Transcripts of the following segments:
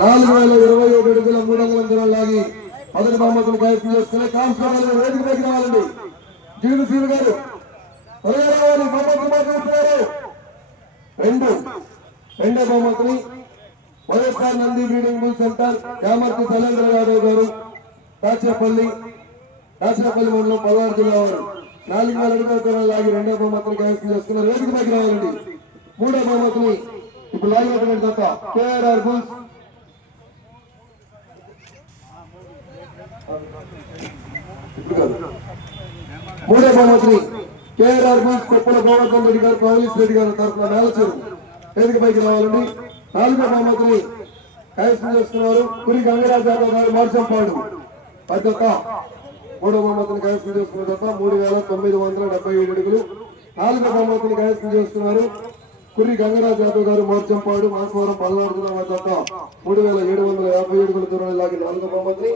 నాలుగు వేల ఇరవై ఒకటి అడుగుల మూడు వందల దూరం లాగి మొదటి బహుమతులు ప్రయత్నం చేస్తున్నాయి కాన్స్టేబుల్ వేదిక పైకి రావాలండి. జీవన సీని గారు. రావాలి బహుమతులు మాట్లాడుతున్నారు రెండు. రెండో బహుమతిని YSR Nandi breeding bull centre Yamarthi Shailendra Yadav గారు కాచేపల్లి కాచేపల్లి మండలం పల్నాడు జిల్లా వారు. నాలుగు వేల అడుగుల దూరం లాగి రెండో బహుమతులు ప్రయత్నం చేసుకున్నారు. వేదిక పైకి రావాలండి. మూడో బహుమతిని ఇప్పుడు లాగినటువంటి తప్ప కేఆర్ఆర్ బుల్స్ ఇప్పుడు కాదు. మూడో బహుమతిని కేఆర్ఆర్ బుల్స్ కొప్పల గోవర్ధన్ రెడ్డి గారు పవలీస్ రెడ్డి గారు తరఫున మేలచేరు వేదిక పైకి రావాలండి నాలుగో బహుమతిని కైసం చేసుకున్నారు కురి గంగరాజ్ యాదవ్ గారు మార్చంపాడు పద్ధత మూడో బహుమతిని కైసం చేసుకున్న తప్ప మూడు వేల తొమ్మిది వందల డెబ్బై ఏడు అడుగులు నాలుగో బహుమతిని కైసం చేస్తున్నారు కుర్రి గంగరాజ్ యాదవ్ గారు మోర్చంపాడు మాసవరం పల్నాడు జిల్లా వద్ద మూడు వేల ఏడు వందల యాభై ఏడు దూరం లాగి నాలుగో బహుమతిని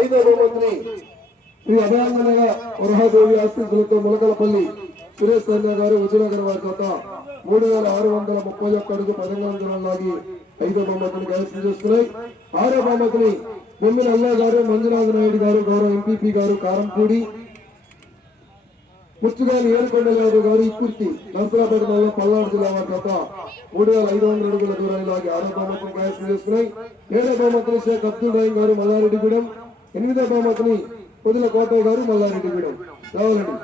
ఐదో బహుమతిని శ్రీ అభయాంగనగా వరహాదేవి ఆశీస్సులతో ములకలపల్లి సురేష్ చంద్ర గారు విజయనగర్ వారి చేత మూడు వేల ఆరు వందల ముప్పై ఒక్క అడుగు పదకొండు దినం లాగి ఐదో బహుమతిని కైవసం చేస్తున్నాయి. ఆరో బహుమతిని బొమ్మిన అల్లయ్య గారు మంజునాథ నాయుడు గారు గౌరవ ఎంపీపీ గారు కారంపూడి ముచ్చుగాలి ఏడుకొండ కానీ కుర్తి ఇక్కుర్తి నరసరాపేట మండలం పల్నాడు జిల్లా వారి గత మూడు వేల ఐదు వందల అడుగుల దూరాన్ని లాగి ఆరో బహుమతిని చేస్తున్నాయి చేసుకున్నాయి. ఏడో బహుమతిని షేక్ అబ్దుల్ రహీం గారు మల్లారెడ్డిగూడెం ఎనిమిదో బహుమతిని పొదుల కోటయ్య గారు మల్లారెడ్డిగూడెం రావాలండి.